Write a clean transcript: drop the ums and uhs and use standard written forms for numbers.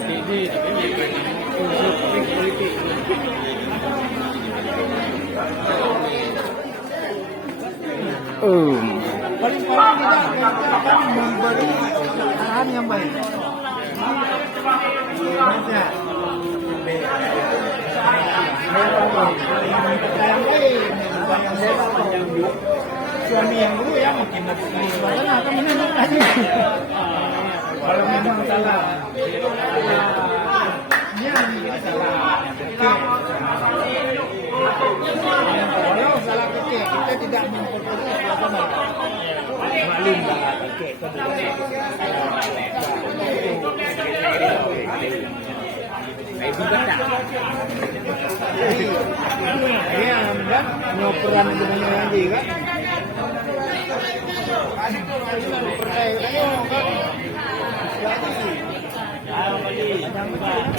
politik sih, tapi bukan unsur politik. Paling-paling kita akan memberi arahan yang baik. Suami yang dulu ya mungkin karena akan menentukan kalau memang salah dia mungkin salah kalau salah kecil kita tidak memperbaiki suasana maklum lah kecil itu benar ya anda ngoperan dengan lagi kan percaya kan